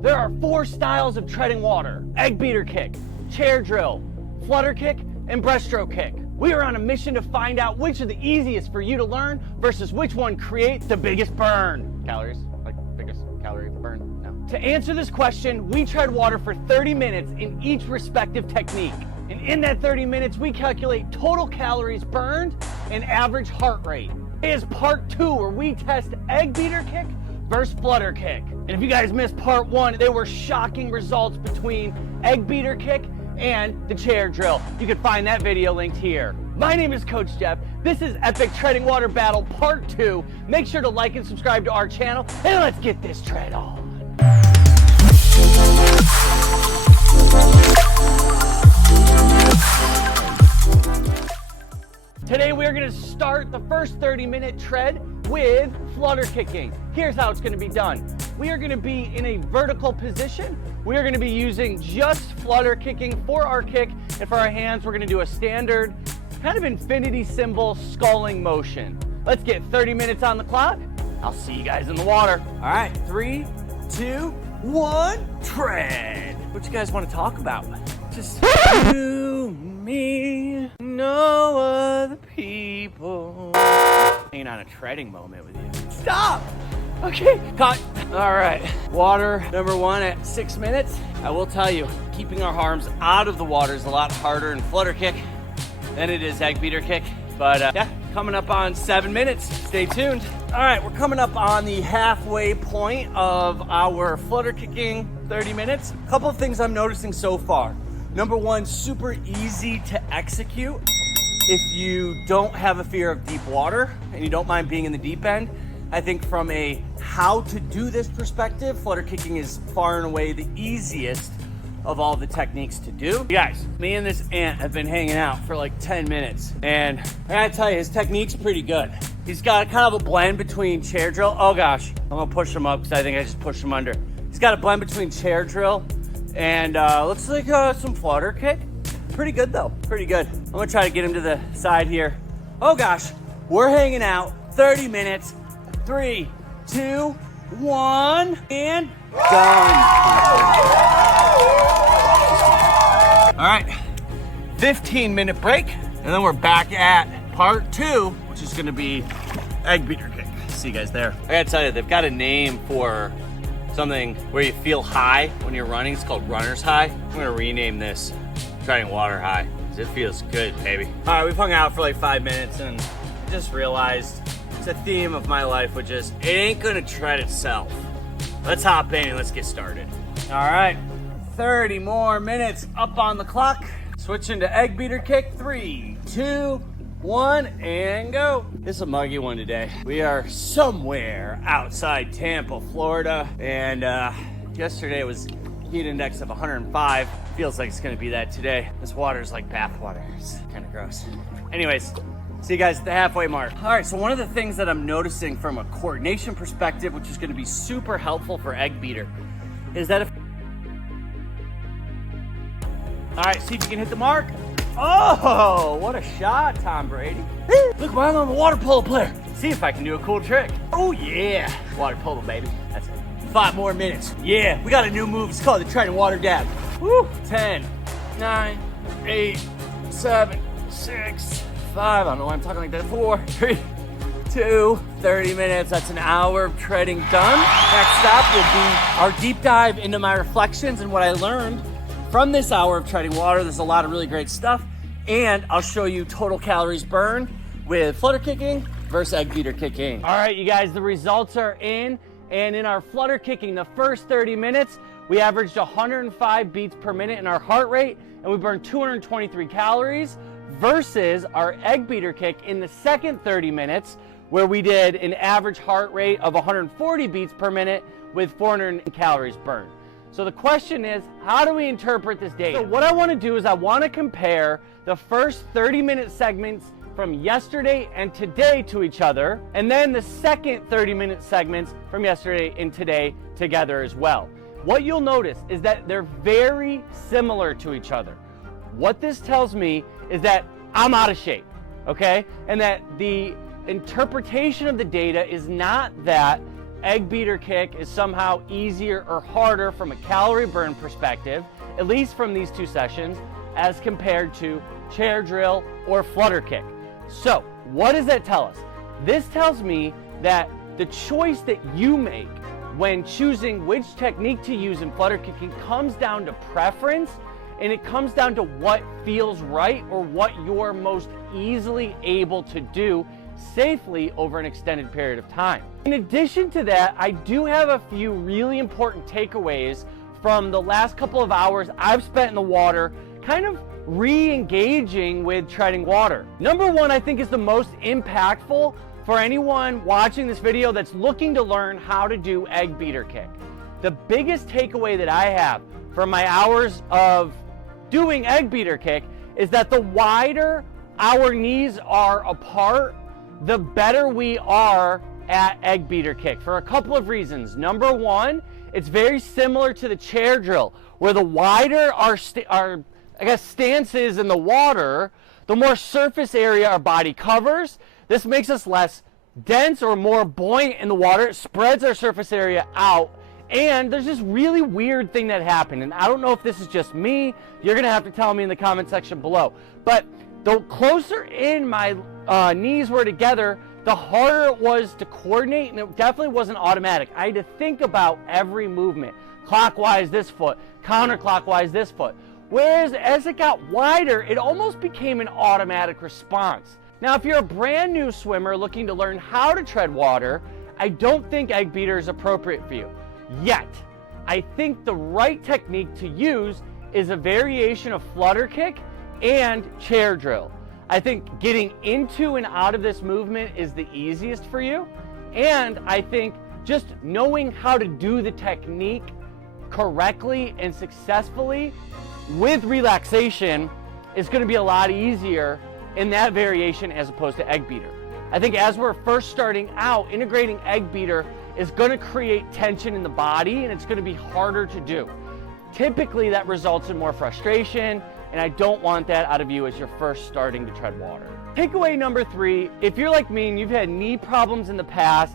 There are 4 styles of treading water: egg beater kick, chair drill, flutter kick, and breaststroke kick. We are on a mission to find out which are the easiest for you to learn versus which one creates the biggest burn. Calories, like biggest calorie burn? No. To answer this question, we tread water for 30 minutes in each respective technique. And in that 30 minutes, we calculate total calories burned and average heart rate. It is part 2 where we test egg beater kick versus flutter kick. And if you guys missed part 1, there were shocking results between egg beater kick and the chair drill. You can find that video linked here. My name is Coach Jeff. This is Epic Treading Water Battle Part 2. Make sure to like and subscribe to our channel, and let's get this tread on. Today we are going to start the first 30-minute tread with flutter kicking. Here's how it's going to be done. We are going to be in a vertical position. We are going to be using just flutter kicking for our kick, and for our hands we're going to do a standard kind of infinity symbol sculling motion. Let's get 30 minutes on the clock. I'll see you guys in the water. All right, 3, 2, 1, tread. What you guys want to talk about? Just you, me, no other people. Hanging on a treading moment with you. Stop! Okay, cut. All right, water number 1 at 6 minutes. I will tell you, keeping our arms out of the water is a lot harder in flutter kick than it is egg beater kick. But yeah, coming up on 7 minutes. Stay tuned. All right, we're coming up on the halfway point of our flutter kicking 30 minutes. A couple of things I'm noticing so far. Number 1, super easy to execute if you don't have a fear of deep water and you don't mind being in the deep end. I think from a how to do this perspective, flutter kicking is far and away the easiest of all the techniques to do. You guys, me and this ant have been hanging out for like 10 minutes, and I gotta tell you, his technique's pretty good. He's got kind of a blend between chair drill. Oh gosh, I'm gonna push him up because I think I just pushed him under. He's got a blend between chair drill and looks like some flutter kick. Pretty good though, pretty good. I'm gonna try to get him to the side here. Oh gosh, we're hanging out 30 minutes. 3, 2, 1, and done. All right, 15-minute break, and then we're back at part 2, which is gonna be egg beater kick. See you guys there. I gotta tell you, they've got a name for something where you feel high when you're running. It's called runner's high. I'm gonna rename this treading water high, because it feels good, baby. All right, we've hung out for like 5 minutes, and I just realized it's a theme of my life, which is it ain't gonna tread itself. Let's hop in and let's get started. All right, 30 more minutes up on the clock. Switching to egg beater kick. 3, 2, 1, and go. This is a muggy one today. We are somewhere outside Tampa, Florida, and yesterday was heat index of 105. Feels like it's gonna be that today. This water is like bath water. It's kind of gross. Anyways, see you guys at the halfway mark. All right, so one of the things that I'm noticing from a coordination perspective, which is gonna be super helpful for egg beater, is that if... All right, see if you can hit the mark. Oh, what a shot, Tom Brady. Look, I'm a water polo player. See if I can do a cool trick. Oh yeah, water polo, baby. That's it. 5 more minutes. Yeah, we got a new move. It's called the treading water dab. Woo. 10, 9, 8, 7, 6, 5, I don't know why I'm talking like that. 4, 3, 2, 30 minutes. That's an hour of treading done. Next up will be our deep dive into my reflections and what I learned from this hour of treading water. There's a lot of really great stuff, and I'll show you total calories burned with flutter kicking versus egg beater kicking. All right, you guys, the results are in, and in our flutter kicking, the first 30 minutes, we averaged 105 beats per minute in our heart rate, and we burned 223 calories. Versus our egg beater kick in the second 30 minutes, where we did an average heart rate of 140 beats per minute with 400 calories burned. So the question is, how do we interpret this data? So what I want to do is I want to compare the first 30-minute segments from yesterday and today to each other, and then the second 30-minute segments from yesterday and today together as well. What you'll notice is that they're very similar to each other. What this tells me is that I'm out of shape, okay? And that the interpretation of the data is not that egg beater kick is somehow easier or harder from a calorie burn perspective, at least from these two sessions, as compared to chair drill or flutter kick. So what does that tell us? This tells me that the choice that you make when choosing which technique to use in flutter kicking comes down to preference, and it comes down to what feels right or what you're most easily able to do safely over an extended period of time. In addition to that, I do have a few really important takeaways from the last couple of hours I've spent in the water, kind of re-engaging with treading water. Number one, I think, is the most impactful for anyone watching this video that's looking to learn how to do egg beater kick. The biggest takeaway that I have from my hours of doing egg beater kick is that the wider our knees are apart, the better we are at egg beater kick for a couple of reasons. Number one, it's very similar to the chair drill, where the wider our stance is in the water, the more surface area our body covers. This makes us less dense or more buoyant in the water. It spreads our surface area out. And there's this really weird thing that happened, and I don't know if this is just me. You're gonna have to tell me in the comment section below. But the closer in my knees were together, the harder it was to coordinate, and it definitely wasn't automatic. I had to think about every movement. Clockwise this foot, counterclockwise this foot. Whereas as it got wider, it almost became an automatic response. Now, if you're a brand new swimmer looking to learn how to tread water, I don't think egg beater is appropriate for you. Yet, I think the right technique to use is a variation of flutter kick and chair drill. I think getting into and out of this movement is the easiest for you. And I think just knowing how to do the technique correctly and successfully with relaxation is going to be a lot easier in that variation as opposed to egg beater. I think as we're first starting out, integrating egg beater is going to create tension in the body, and it's going to be harder to do. Typically that results in more frustration, and I don't want that out of you as you're first starting to tread water. Takeaway number 3, if you're like me and you've had knee problems in the past,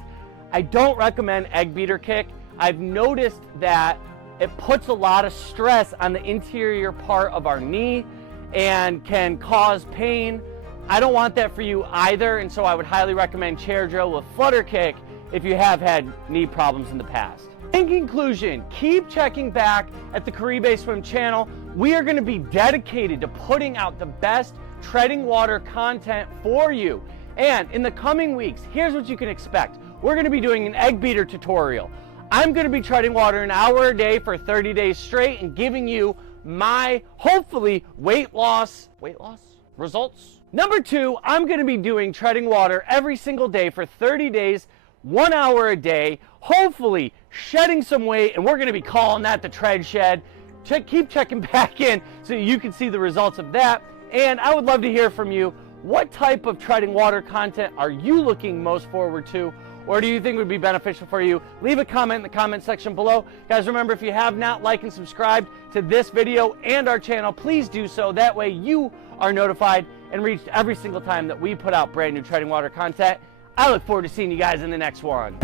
I don't recommend egg beater kick. I've noticed that it puts a lot of stress on the interior part of our knee and can cause pain. I don't want that for you either, and so I would highly recommend chair drill with flutter kick if you have had knee problems in the past. In conclusion, keep checking back at the Caribe Swim channel. We are going to be dedicated to putting out the best treading water content for you. And in the coming weeks, here's what you can expect. We're going to be doing an egg beater tutorial. I'm going to be treading water an hour a day for 30 days straight and giving you my, hopefully, weight loss results. Number 2, I'm going to be doing treading water every single day for 30 days, 1 hour a day, hopefully shedding some weight, and we're going to be calling that the tread shed. Keep checking back in so you can see the results of that. And I would love to hear from you. What type of treading water content are you looking most forward to, or do you think would be beneficial for you? Leave a comment in the comment section below. Guys, remember, if you have not liked and subscribed to this video and our channel, please do so. That way you are notified and reached every single time that we put out brand new treading water content. I look forward to seeing you guys in the next one.